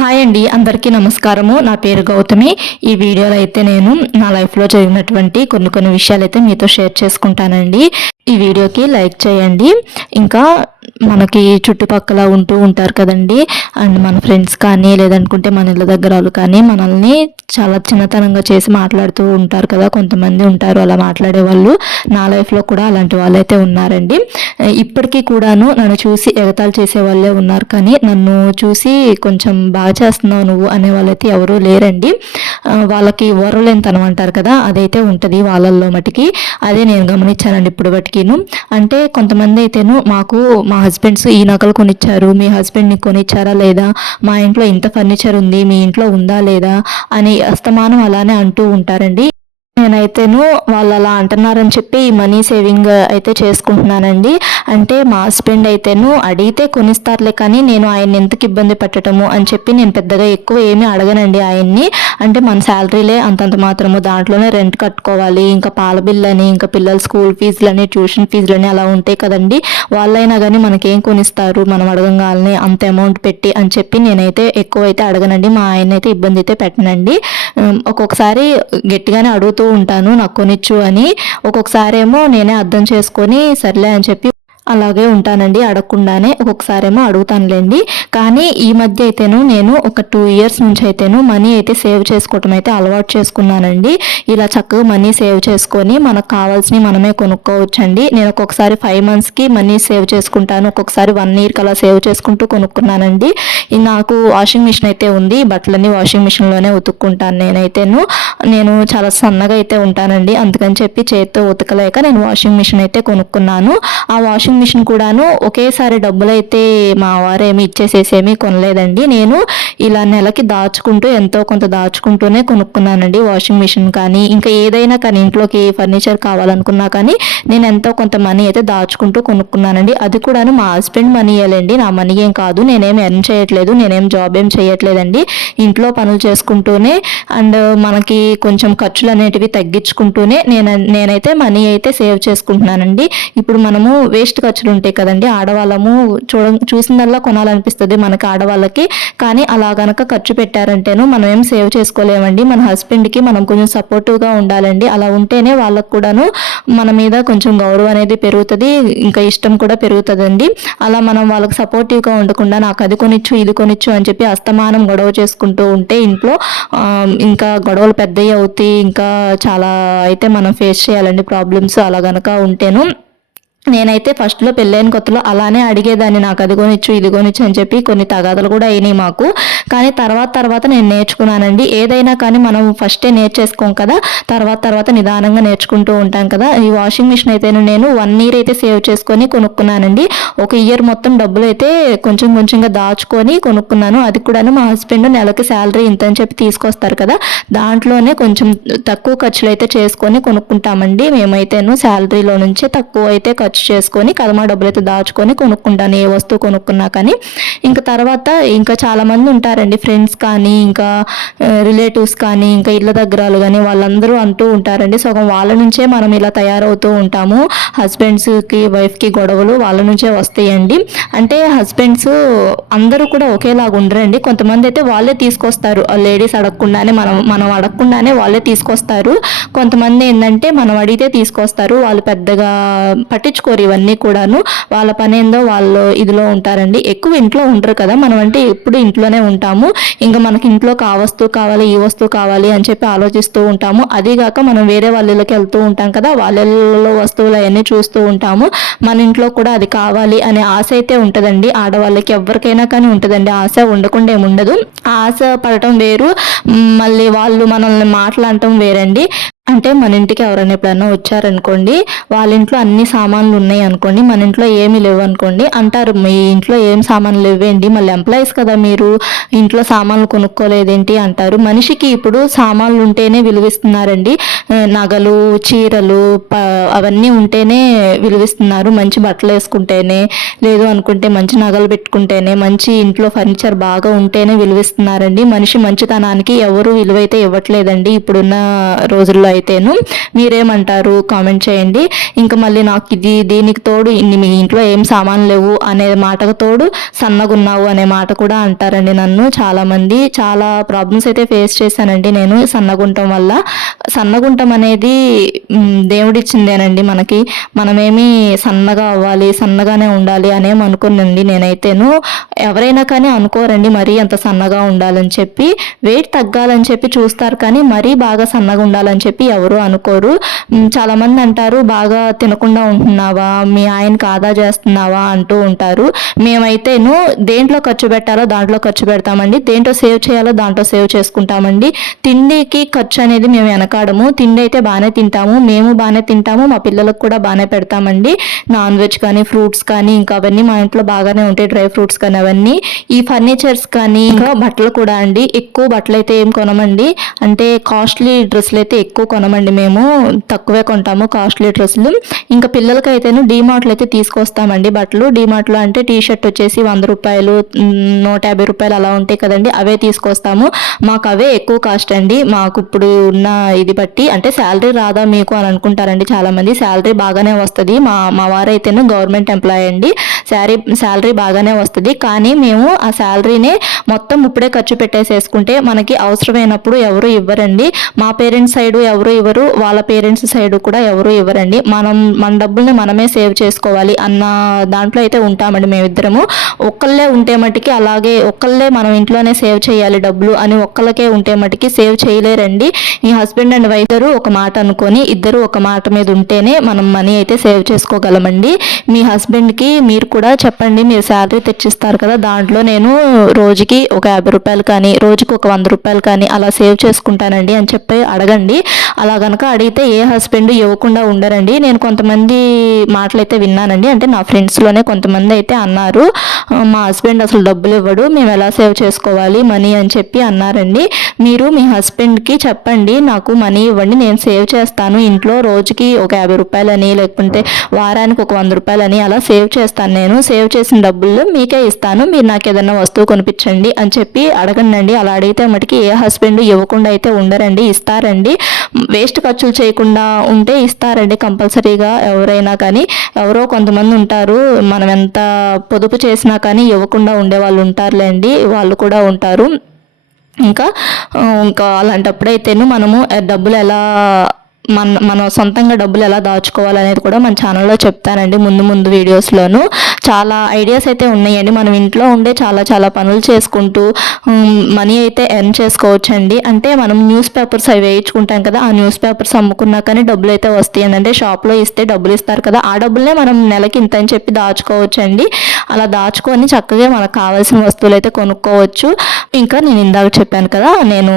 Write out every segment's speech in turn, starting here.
Hi అండి అందరికీ నమస్కారము. నా పేరు గౌతమి. ఈ వీడియోలో అయితే నేను నా లైఫ్లో జరిగినటువంటి కొన్ని కొన్ని విషయాలు అయితే మీతో షేర్ చేసుకుంటానండి. ఈ వీడియోకి లైక్ చేయండి. ఇంకా మనకి చుట్టుపక్కల ఉంటూ ఉంటారు కదండి. అండ్ మన ఫ్రెండ్స్ కానీ లేదనుకుంటే మన ఇళ్ళ దగ్గర వాళ్ళు కానీ మనల్ని చాలా చిన్నతనంగా చేసి మాట్లాడుతూ ఉంటారు కదా. కొంతమంది ఉంటారు అలా మాట్లాడే వాళ్ళు నా లైఫ్లో కూడా అలాంటి వాళ్ళైతే ఉన్నారండి. ఇప్పటికీ కూడాను నన్ను చూసి ఎగతాలు చేసే వాళ్ళే ఉన్నారు. కానీ నన్ను చూసి కొంచెం బాగా చేస్తున్నావు నువ్వు అనే వాళ్ళైతే ఎవరూ లేరండి. వాళ్ళకి ఓరలేనితనం అంటారు కదా అదైతే ఉంటుంది వాళ్ళల్లో మటుకి. అదే నేను గమనించానండి ఇప్పుడు బట్టికిను అంటే కొంతమంది అయితేను మాకు మా హస్బెండ్స్ ఈ నగలు కొనిచ్చారు మీ హస్బెండ్ని కొనిచ్చారా లేదా మా ఇంట్లో ఇంత ఫర్నిచర్ ఉంది మీ ఇంట్లో ఉందా లేదా అని అస్తమానం అలానే అంటూ ఉంటారండి. నేనైతేను వాళ్ళు అలా అంటున్నారని చెప్పి ఈ మనీ సేవింగ్ అయితే చేసుకుంటున్నానండి. అంటే మా హస్బెండ్ అయితేను అడిగితే కొనిస్తారులే కానీ నేను ఆయన్ని ఎందుకు ఇబ్బంది పెట్టడము అని చెప్పి నేను పెద్దగా ఎక్కువ ఏమీ అడగనండి ఆయన్ని. అంటే మన శాలరీలే అంతంత మాత్రము దాంట్లోనే రెంట్ కట్టుకోవాలి. ఇంకా పాల బిల్లని ఇంకా పిల్లల స్కూల్ ఫీజులని ట్యూషన్ ఫీజులని అలా ఉంటాయి కదండి. వాళ్ళైనా కానీ మనకేం కొనిస్తారు? మనం అడగంగానే అంత అమౌంట్ పెట్టి అని చెప్పి నేనైతే ఎక్కువ అయితే అడగనండి. మా ఆయన అయితే ఇబ్బంది అయితే పెట్టనండి. ఒక్కొక్కసారి గట్టిగానే అడుగుతూ ఉంటాను నాకు కొనిచ్చు అని ఒక్కొక్కసారేమో నేనే అర్థం చేసుకొని సర్లే అని చెప్పి అలాగే ఉంటానండి. అడగకుండానే ఒక్కొక్కసారేమో అడుగుతానులేండి. కానీ ఈ మధ్య అయితేను నేను ఒక టూ ఇయర్స్ నుంచి అయితేను మనీ అయితే సేవ్ చేసుకోవటం అయితే అలవాటు చేసుకున్నానండి. ఇలా చక్కగా మనీ సేవ్ చేసుకొని మనకు కావాల్సినవి మనమే కొనుక్కోవచ్చండి. నేను ఒక్కొక్కసారి ఫైవ్ మంత్స్కి మనీ సేవ్ చేసుకుంటాను. ఒక్కొక్కసారి వన్ ఇయర్కి అలా సేవ్ చేసుకుంటూ కొనుక్కున్నానండి. నాకు వాషింగ్ మిషన్ అయితే ఉంది. బట్టలన్నీ వాషింగ్ మిషన్లోనే ఉతుక్కుంటాను నేనైతేను. నేను చాలా సన్నగా అయితే ఉంటానండి. అందుకని చెప్పి చేతితో ఉతకలేక నేను వాషింగ్ మిషన్ అయితే కొనుక్కున్నాను. ఆ వాషింగ్ మిషన్ కూడాను ఒకేసారి డబ్బులు అయితే మా వారు ఏమి ఇచ్చేసేసేమి కొనలేదండి. నేను ఇలా నెలకి దాచుకుంటూ ఎంతో కొంత దాచుకుంటూనే కొనుక్కున్నానండి వాషింగ్ మిషన్ కానీ ఇంకా ఏదైనా కానీ ఇంట్లోకి ఫర్నిచర్ కావాలనుకున్నా కానీ నేను ఎంతో కొంత మనీ అయితే దాచుకుంటూ కొనుక్కున్నానండి. అది కూడాను మా హస్బెండ్ మనీ ఇవ్వాలండి నా మనీ ఏం కాదు. నేనేం ఎర్న్ చేయట్లేదు. నేనేం జాబ్ ఏం చేయట్లేదండి. ఇంట్లో పనులు చేసుకుంటూనే అండ్ మనకి కొంచెం ఖర్చులు అనేటివి తగ్గించుకుంటూనే నేను నేనైతే మనీ అయితే సేవ్ చేసుకుంటున్నానండి. ఇప్పుడు మనము వేస్ట్ ఖర్చులు ఉంటాయి కదండి. ఆడవాళ్ళము చూడ చూసిందల్లా కొనాలనిపిస్తుంది మనకి ఆడవాళ్ళకి. కానీ అలా గనక ఖర్చు పెట్టారంటేను మనం ఏం సేవ్ చేసుకోలేమండి. మన హస్బెండ్కి మనం కొంచెం సపోర్టివ్గా ఉండాలండి. అలా ఉంటేనే వాళ్ళకు కూడాను మన మీద కొంచెం గౌరవం అనేది పెరుగుతుంది ఇంకా ఇష్టం కూడా పెరుగుతుందండి. అలా మనం వాళ్ళకి సపోర్టివ్గా ఉండకుండా నాకు అది కొనిచ్చు ఇది కొనిచ్చు అని చెప్పి అస్తమానం గొడవ చేసుకుంటూ ఉంటే ఇంట్లో ఇంకా గొడవలు పెద్దవి అవుతాయి ఇంకా చాలా అయితే మనం ఫేస్ చేయాలండి ప్రాబ్లమ్స్ అలా గనక ఉంటేను. నేనైతే ఫస్ట్లో పెళ్ళైన కొత్తలో అలానే అడిగేదాన్ని. నాకు అది కొనిచ్చు ఇది కొనిచ్చు అని చెప్పి కొన్ని తగాదలు కూడా అయినాయి మాకు. కానీ తర్వాత తర్వాత నేను నేర్చుకున్నానండి. ఏదైనా కానీ మనం ఫస్టే నేర్చేసుకోం కదా తర్వాత తర్వాత నిదానంగా నేర్చుకుంటూ ఉంటాం కదా. ఈ వాషింగ్ మిషన్ అయితే నేను వన్ ఇయర్ అయితే సేవ్ చేసుకొని కొనుక్కున్నానండి. ఒక ఇయర్ మొత్తం డబ్బులు అయితే కొంచెం కొంచెంగా దాచుకొని కొనుక్కున్నాను. అది కూడాను మా హస్బెండ్ నెలకి శాలరీ ఇంత అని చెప్పి తీసుకొస్తారు కదా దాంట్లోనే కొంచెం తక్కువ ఖర్చులు అయితే చేసుకొని కొనుక్కుంటామండి. మేమైతేను శాలరీలో నుంచే తక్కువ అయితే ఖర్చు చేసుకొని కదమా డబ్బులు అయితే దాచుకొని కొనుక్కుంటాను ఏ వస్తువు కొనుక్కున్నా కానీ. ఇంకా తర్వాత ఇంకా చాలామంది ఉంటారండి ఫ్రెండ్స్ కానీ ఇంకా రిలేటివ్స్ కానీ ఇంకా ఇళ్ళ దగ్గరాలు కానీ వాళ్ళందరూ అంటూ ఉంటారండి. సగం వాళ్ళ నుంచే మనం ఇలా తయారవుతూ ఉంటాము. హస్బెండ్స్కి వైఫ్కి గొడవలు వాళ్ళ నుంచే వస్తాయండి. అంటే హస్బెండ్స్ అందరూ కూడా ఒకేలాగా ఉండరండి. కొంతమంది అయితే వాళ్ళే తీసుకొస్తారు. లేడీస్ అడగకుండానే మనం మనం అడగకుండానే వాళ్ళే తీసుకొస్తారు. కొంతమంది ఏంటంటే మనం అడిగితే తీసుకొస్తారు. వాళ్ళు పెద్దగా పట్టించుకోరు ఇవన్నీ కూడాను. వాళ్ళ పని ఏందో వాళ్ళు ఇదిలో ఉంటారండి. ఎక్కువ ఇంట్లో ఉండరు కదా. మనం అంటే ఎప్పుడు ఇంట్లోనే ఉంటాము. ఇంకా మనకి ఇంట్లో ఆ వస్తువు కావాలి ఈ వస్తువు కావాలి అని చెప్పి ఆలోచిస్తూ ఉంటాము. అదిగాక మనం వేరే వాళ్ళ వెళ్తూ ఉంటాం కదా. వాళ్ళల్లో వస్తువులు అవన్నీ చూస్తూ ఉంటాము. మన ఇంట్లో కూడా అది కావాలి అనే ఆశ అయితే ఉంటుందండి. ఆడవాళ్ళకి ఎవరికైనా కానీ ఉంటుందండి. ఆశ ఉండకుండా ఏముండదు. ఆశ పడటం వేరు. మళ్ళీ వాళ్ళు మనల్ని మాట్లాడటం వేరండి. అంటే మన ఇంటికి ఎవరైనా ఎప్పుడైనా వచ్చారనుకోండి వాళ్ళ ఇంట్లో అన్ని సామాన్లు ఉన్నాయి అనుకోండి మన ఇంట్లో ఏమి లేవు అనుకోండి అంటారు మీ ఇంట్లో ఏం సామాన్లు లేవేంటి మళ్ళీ ఎంప్లాయీస్ కదా మీరు ఇంట్లో సామాన్లు కొనుక్కోలేదేంటి అంటారు. మనిషికి ఇప్పుడు సామాన్లు ఉంటేనే విలువిస్తున్నారండి. నగలు చీరలు ప- అవన్నీ ఉంటేనే విలువిస్తున్నారు. మంచి బట్టలు వేసుకుంటేనే లేదు అనుకుంటే మంచి నగలు పెట్టుకుంటేనే మంచి ఇంట్లో ఫర్నిచర్ బాగా ఉంటేనే విలువిస్తున్నారండి. మనిషి మంచితనానికి ఎవరు విలువైతే ఇవ్వట్లేదండి ఇప్పుడున్న రోజుల్లో అయితేను మీరేమంటారు? కామెంట్ చేయండి. ఇంకా మళ్ళీ నాకు ఇది దీనికి తోడు ఇన్ని మీ ఇంట్లో ఏం సామాన్లు లేవు అనే మాటకు తోడు సన్నగున్నావు అనే మాట కూడా అంటారండి నన్ను చాలామంది. చాలా ప్రాబ్లమ్స్ అయితే ఫేస్ చేశానండి నేను సన్నగుంటం వల్ల. సన్నగుంటం అనేది దేవుడిచ్చిందేనండి మనకి. మనమేమి సన్నగా అవ్వాలి సన్నగానే ఉండాలి అనేం అనుకోనండి నేనైతేను. ఎవరైనా కానీ అనుకోరండి మరీ అంత సన్నగా ఉండాలని చెప్పి. వెయిట్ తగ్గాలని చెప్పి చూస్తారు కానీ మరీ బాగా సన్నగా ఉండాలని చెప్పి ఎవరు అనుకోరు. చాలామంది అంటారు బాగా తినకుండా ఉంటున్నావా? మీ ఆయనకి ఆదా చేస్తున్నావా? అంటూ ఉంటారు. మేమైతేను దేంట్లో ఖర్చు పెట్టాలో దాంట్లో ఖర్చు పెడతామండి. దేంట్లో సేవ్ చేయాలో దాంట్లో సేవ్ చేసుకుంటామండి. తిండికి ఖర్చు అనేది మేము వెనకాడము. తిండి అయితే బాగానే తింటాము. మేము బాగానే తింటాము. మా పిల్లలకు కూడా బాగానే పెడతామండి. నాన్ వెజ్ కానీ ఫ్రూట్స్ కానీ ఇంకా అవన్నీ మా ఇంట్లో బాగానే ఉంటాయి. డ్రై ఫ్రూట్స్ కానీ అవన్నీ. ఈ ఫర్నిచర్స్ కానీ ఇంకా బట్టలు కూడా అండి. ఎక్కువ బట్టలు అయితే ఏం కొనమండి. అంటే కాస్ట్లీ డ్రెస్సులు అయితే ఎక్కువ కొనమండి మేము. తక్కువే కొంటాము కాస్ట్లీ డ్రెస్సులు. ఇంకా పిల్లలకైతేను డీమార్ట్లో అయితే తీసుకొస్తామండి బట్టలు. డీమార్ట్లో అంటే టీ షర్ట్ వచ్చేసి వంద రూపాయలు నూట యాభై రూపాయలు అలా ఉంటాయి కదండి. అవే తీసుకొస్తాము. మాకు అవే ఎక్కువ కాస్ట్ అండి. మాకు ఇప్పుడు ఉన్న ఇది బట్టి అంటే శాలరీ రాదా మీకు అని అనుకుంటారండి చాలామంది. శాలరీ బాగానే వస్తుంది. మా మా వారైతేనే గవర్నమెంట్ ఎంప్లాయ్ అండి. శారీ శాలరీ బాగానే వస్తుంది. కానీ మేము ఆ శాలరీనే మొత్తం ఇప్పుడే ఖర్చు పెట్టేసేసుకుంటే మనకి అవసరమైనప్పుడు ఎవరు ఇవ్వరండి. మా పేరెంట్స్ సైడ్ ఎవరు ఇవ్వరు వాళ్ళ పేరెంట్స్ సైడ్ కూడా ఎవరు ఇవ్వరండి. మనం మన డబ్బుల్ని మనమే సేవ్ చేసుకోవాలి అన్న దాంట్లో అయితే ఉంటామండి మేమిద్దరము. ఒక్కళ్ళే ఉంటే మటుకి అలాగే ఒక్కళ్ళే మనం ఇంట్లోనే సేవ్ చేయాలి డబ్బులు అని ఒక్కళ్ళకే ఉంటే మటుకి సేవ్ చేయలేరండి. ఈ హస్బెండ్ అండ్ వైఫ్ ఇద్దరు ఒక మాట అనుకొని ఇద్దరు ఒక మాట మీద ఉంటేనే మనం మనీ అయితే సేవ్ చేసుకోగలమండి. మీ హస్బెండ్కి మీరు కూడా చెప్పండి మీరు శాలరీ తెచ్చిస్తారు కదా దాంట్లో నేను రోజుకి ఒక యాభై రూపాయలు కానీ రోజుకి ఒక వంద రూపాయలు కానీ అలా సేవ్ చేసుకుంటానండి అని చెప్పి అడగండి. అలా కనుక అడిగితే ఏ హస్బెండ్ ఇవ్వకుండా ఉండరండి. నేను కొంతమంది మాటలు అయితే విన్నానండి. అంటే నా ఫ్రెండ్స్లోనే కొంతమంది అయితే అన్నారు. మా హస్బెండ్ అసలు డబ్బులు ఇవ్వడు. మేము ఎలా సేవ్ చేసుకోవాలి? మనీ అని చెప్పి అన్నారండి. మీరు మీ హస్బెండ్కి చెప్పండి. నాకు మనీ ఇవ్వండి. నేను సేవ్ చేస్తాను. ఇంట్లో రోజుకి ఒక యాభై రూపాయలని లేకుంటే వారానికి ఒక వంద రూపాయలని అలా సేవ్ చేస్తాను నేను. సేవ్ చేసిన డబ్బులు మీకే ఇస్తాను. మీరు నాకు ఏదైనా వస్తువు కొనిపించండి. అని చెప్పి అడగండి అలా అడిగితే మటుకి ఏ హస్బెండ్ ఇవ్వకుండా అయితే ఉండరండి ఇస్తారండి. వేస్ట్ ఖర్చులు చేయకుండా ఉంటే ఇస్తారండి కంపల్సరీగా ఎవరైనా కానీ. ఎవరో కొంతమంది ఉంటారు మనం ఎంత పొదుపు చేసినా కానీ ఇవ్వకుండా ఉండే వాళ్ళు ఉంటారులేండి వాళ్ళు కూడా ఉంటారు. ఇంకా ఇంకా అలాంటప్పుడైతేను మనము డబ్బులు ఎలా మన మన సొంతంగా డబ్బులు ఎలా దాచుకోవాలనేది కూడా మన ఛానల్లో చెప్తానండి ముందు ముందు వీడియోస్లోను. చాలా ఐడియాస్ అయితే ఉన్నాయండి. మనం ఇంట్లో ఉండే చాలా చాలా పనులు చేసుకుంటూ మనీ అయితే ఎర్న్ చేసుకోవచ్చండి. అంటే మనం న్యూస్ పేపర్స్ అవి వేయించుకుంటాం కదా ఆ న్యూస్ పేపర్స్ అమ్ముకున్నా కానీ డబ్బులు అయితే వస్తాయి అంటే షాప్లో ఇస్తే డబ్బులు ఇస్తారు కదా ఆ డబ్బులనే మనం నెలకి ఇంత అని చెప్పి దాచుకోవచ్చండి. అలా దాచుకొని చక్కగా మనకు కావాల్సిన వస్తువులు అయితే కొనుక్కోవచ్చు. ఇంకా నేను ఇందాక చెప్పాను కదా నేను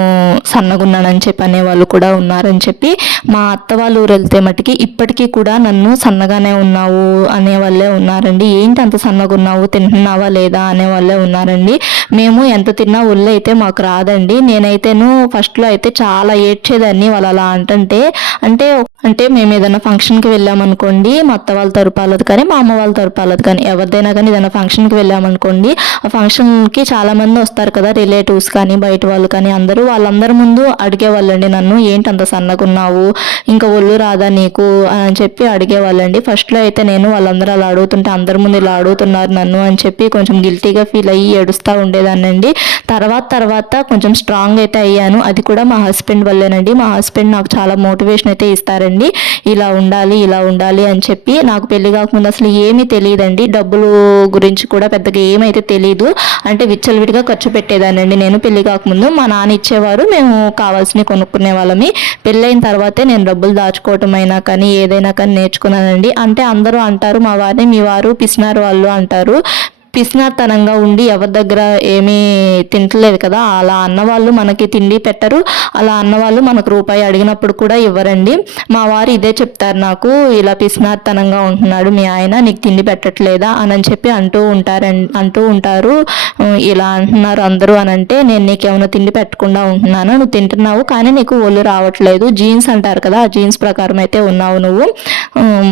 సన్నగున్నానని చెప్పి అనేవాళ్ళు కూడా ఉన్నారని చెప్పి మా అత్త వాళ్ళ ఊరు వెళ్తే మటుకి ఇప్పటికీ కూడా నన్ను సన్నగానే ఉన్నావు అనే వాళ్ళే ఉన్నారండి. ఏంటి అంత సన్నగా ఉన్నావు? తింటున్నావా లేదా? అనే వాళ్ళే ఉన్నారండి. మేము ఎంత తిన్నా ఒళ్ళు అయితే మాకు రాదండి. నేనైతేను ఫస్ట్లో అయితే చాలా ఏడ్చేదాన్ని వాళ్ళు అలా అంటుంటే అంటే అంటే మేము ఏదైనా ఫంక్షన్కి వెళ్ళామనుకోండి మా అత్త వాళ్ళ తరపు కానీ మా అమ్మ వాళ్ళ తరపు కానీ ఎవరిదైనా కానీ ఏదైనా ఫంక్షన్కి వెళ్ళామనుకోండి ఆ ఫంక్షన్కి చాలామంది వస్తారు కదా రిలేటివ్స్ కానీ బయట వాళ్ళు కానీ అందరూ వాళ్ళందరి ముందు అడిగేవాళ్ళండి నన్ను ఏంటి అంత సన్నగా ఉన్నావు? ఇంకా ఒళ్ళు రాదా నీకు అని చెప్పి అడిగేవాళ్ళండి. ఫస్ట్లో అయితే నేను వాళ్ళందరూ అలా అడుగుతుంటే అందరి ముందు ఇలా అడుగుతున్నారు నన్ను అని చెప్పి కొంచెం గిల్టీగా ఫీల్ అయ్యి ఏడుస్తూ ఉండేదానండి తర్వాత తర్వాత కొంచెం స్ట్రాంగ్ అయితే అయ్యాను. అది కూడా మా హస్బెండ్ వల్లేనండి. మా హస్బెండ్ నాకు చాలా మోటివేషన్ అయితే ఇస్తారండి. ఇలా ఉండాలి ఇలా ఉండాలి అని చెప్పి నాకు పెళ్ళి కాకముందు అసలు ఏమీ తెలియదండి. డబ్బులు గురించి కూడా పెద్దగా ఏమైతే తెలియదు అంటే విచ్చలవిడిగా ఖర్చు పెట్టేదానండి నేను పెళ్ళి కాకముందు మా నాన్న ఇచ్చేవారు. మేము కావాల్సినవి కొనుక్కునే వాళ్ళమి. పెళ్ళైన తర్వాతే నేను డబ్బులు దాచుకోవటం అయినా కానీ ఏదైనా కానీ నేర్చుకున్నానండి. అంటే అందరూ అంటారు మా వారిని మీ వారు పిసినారు వాళ్ళు అంటారు. పిసినాతనంగా ఉండి ఎవరి దగ్గర ఏమీ తింటలేదు కదా అలా అన్నవాళ్ళు మనకి తిండి పెట్టరు. అలా అన్నవాళ్ళు మనకు రూపాయి అడిగినప్పుడు కూడా ఇవ్వరండి. మా వారు ఇదే చెప్తారు నాకు ఇలా పిసినార్తనంగా ఉంటున్నాడు మీ ఆయన నీకు తిండి పెట్టట్లేదా? అని అని చెప్పి అంటూ ఉంటారండి అంటూ ఉంటారు. ఇలా అంటున్నారు అందరూ అని అంటే నేను నీకేమైనా తిండి పెట్టకుండా ఉంటున్నాను? నువ్వు తింటున్నావు కానీ నీకు ఒళ్ళు రావట్లేదు. జీన్స్ అంటారు కదా ఆ జీన్స్ ప్రకారం అయితే ఉన్నావు నువ్వు.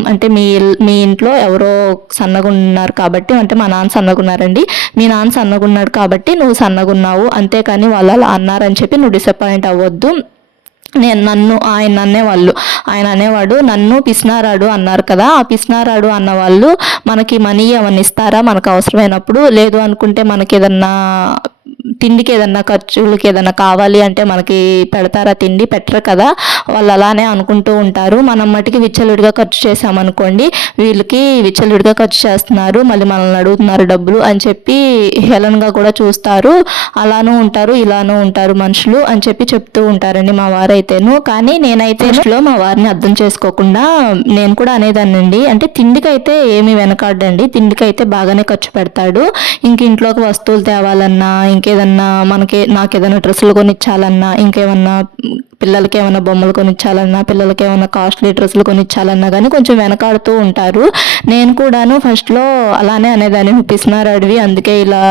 అంటే మీ మీ ఇంట్లో ఎవరో సన్నగా ఉన్నారు కాబట్టి అంటే మా నాన్న సన్న సన్నగున్నారండి. మీ నాన్న సన్నగా ఉన్నాడు కాబట్టి నువ్వు సన్నగా ఉన్నావు అంతేకాని వాళ్ళు అలా అన్నారని చెప్పి నువ్వు డిసప్పాయింట్ అవ్వద్దు. నేను నన్ను ఆయన నన్నే వాళ్ళు ఆయన అనేవాడు నన్ను పిసినారాడు అన్నారు కదా. ఆ పిసినారాడు అన్న వాళ్ళు మనకి మనీ ఏమన్నా ఇస్తారా? మనకు అవసరమైనప్పుడు. లేదు అనుకుంటే మనకి ఏదన్నా తిండికి ఏదన్నా ఖర్చులకి ఏదన్నా కావాలి అంటే మనకి పెడతారా? తిండి పెట్టరు కదా. వాళ్ళు అలానే అనుకుంటూ ఉంటారు. మనం మటుకి విచ్చలుడిగా ఖర్చు చేసామనుకోండి వీళ్ళకి విచ్చలుడిగా ఖర్చు చేస్తున్నారు. మళ్ళీ మనల్ని అడుగుతున్నారు డబ్బులు అని చెప్పి హెలన్గా కూడా చూస్తారు. అలానూ ఉంటారు ఇలానూ ఉంటారు మనుషులు అని చెప్పి చెప్తూ ఉంటారండి మా వారైతేను. కానీ నేనైతే మా మా వారిని అర్థం చేసుకోకుండా నేను కూడా అనేదాన్నండి. అంటే తిండికైతే ఏమి వెనకాడండి. తిండికైతే బాగానే ఖర్చు పెడతాడు. ఇంక ఇంట్లోకి వస్తువులు తేవాలన్నా ఇంకేదన్నా మనకి నాకు ఏదైనా డ్రెస్సులు కొనిచ్చాలన్నా ఇంకేమన్నా పిల్లలకి ఏమైనా బొమ్మలు కొనిచ్చాలన్నా పిల్లలకి ఏమైనా కాస్ట్లీ డ్రెస్సులు కొనిచ్చాలన్నా కానీ కొంచెం వెనకాడుతూ ఉంటారు. నేను కూడాను ఫస్ట్లో అలానే అనేదాన్ని. నువ్వు పిసినారు అడివి అందుకే ఇలా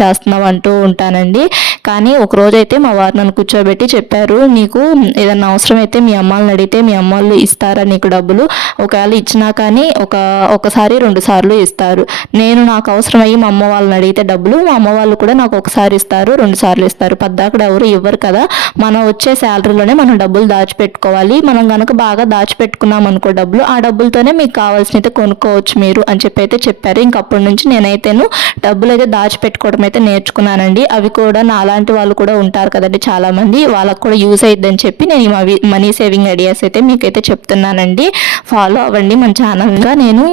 చేస్తున్నావు అంటూ ఉంటానండి. కానీ ఒక రోజు అయితే మా వారు నన్ను కూర్చోబెట్టి చెప్పారు నీకు ఏదన్నా అయితే మీ అమ్మాలని అడిగితే మీ అమ్మాళ్ళు ఇస్తారా నీకు డబ్బులు ఒకవేళ ఇచ్చినా కానీ ఒక ఒకసారి రెండు సార్లు ఇస్తారు. నేను నాకు అవసరమయ్యి మా అమ్మ వాళ్ళని అడిగితే డబ్బులు మా అమ్మ వాళ్ళు కూడా నాకు ఒకసారి ఇస్తారు రెండు సార్లు ఇస్తారు. పద్దాకడ ఎవరు ఇవ్వరు కదా. మనం వచ్చే శాలరీలోనే మనం డబ్బులు దాచిపెట్టుకోవాలి. మనం కనుక బాగా దాచిపెట్టుకున్నాం అనుకో డబ్బులు ఆ డబ్బులతోనే మీకు కావాల్సినైతే కొనుక్కోవచ్చు మీరు అని చెప్పి అయితే చెప్పారు ఇంకప్పటి నుంచి నేనైతేను డబ్బులు అయితే దాచిపెట్టుకోవడం అయితే నేర్చుకున్నానండి. అవి కూడా నా అలాంటి వాళ్ళు కూడా ఉంటారు కదండి చాలామంది. వాళ్ళకు కూడా యూస్ అయ్యిద్దని చెప్పి నేను ఈ మనీ సేవింగ్ ఐడియాస్ అయితే మీకైతే చెప్తున్నానండి. ఫాలో అవ్వండి మన ఛానల్గా నేను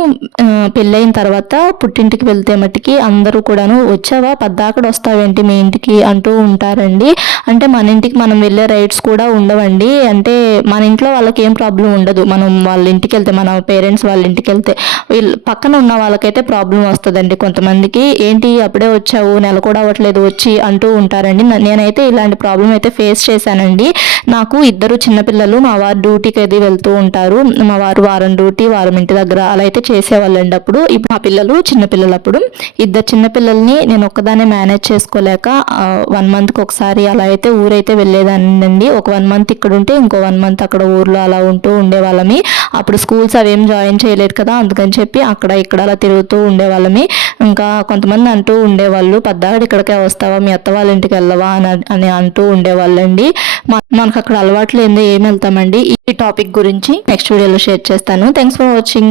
పెళ్ళైన తర్వాత పుట్టింటికి వెళ్తే మట్టికి అందరూ కూడాను వచ్చావా? పద్దాకడ వస్తావేంటి మీ ఇంటికి అంటూ ఉంటారండి. అంటే మన ఇంటికి మనం వెళ్ళే రైట్స్ కూడా ఉండవండి. అంటే మన ఇంట్లో వాళ్ళకి ఏం ప్రాబ్లం ఉండదు. మనం వాళ్ళ ఇంటికి వెళ్తే మన పేరెంట్స్ వాళ్ళ ఇంటికి వెళ్తే వీళ్ళు పక్కన ఉన్న వాళ్ళకైతే ప్రాబ్లం వస్తుందండి కొంతమందికి. ఏంటి? అప్పుడే వచ్చావు నెల కూడా అవ్వట్లేదు వచ్చి అంటూ ఉంటారండి. నేనైతే ఇలాంటి ప్రాబ్లం అయితే ఫేస్ చేశానండి. నాకు ఇద్దరు చిన్నపిల్లలు మా వారు డ్యూటీకి అది వెళ్తూ ఉంటారు. మా వారు వారం డ్యూటీ వారం ఇంటి దగ్గర అలా అయితే చేసేవాళ్ళండి అప్పుడు ఇప్పుడు మా పిల్లలు చిన్నపిల్లలు అప్పుడు ఇద్దరు చిన్నపిల్లల్ని నేను ఒక్కదానే మేనేజ్ చేసుకోలేక వన్ మంత్కి ఒకసారి అలా అయితే ఊరైతే వెళ్ళేదానండి ఒక వన్ మంత్ ఇక్కడ ఉంటే ఇంకో వన్ మంత్ అక్కడ ఊర్లో అలా ఉంటూ ఉండేవాళ్ళమి. అప్పుడు స్కూల్స్ అవేం జాయిన్ చేయలేదు కదా అందుకని చెప్పి అక్కడ ఇక్కడ అలా తిరుగుతూ ఉండేవాళ్ళమి. ఇంకా కొంతమంది అంటూ ఉండేవాళ్ళు పెద్దవాడు ఇక్కడికే వస్తావా? మీ అత్త వాళ్ళ ఇంటికి వెళ్ళవా? అని అని అంటూ ఉండేవాళ్ళండి. మనకు అక్కడ అలవాట్లు ఏందో ఏమి వెళ్తామండి. ఈ టాపిక్ గురించి నెక్స్ట్ వీడియోలో షేర్ చేస్తాను. Thanks for watching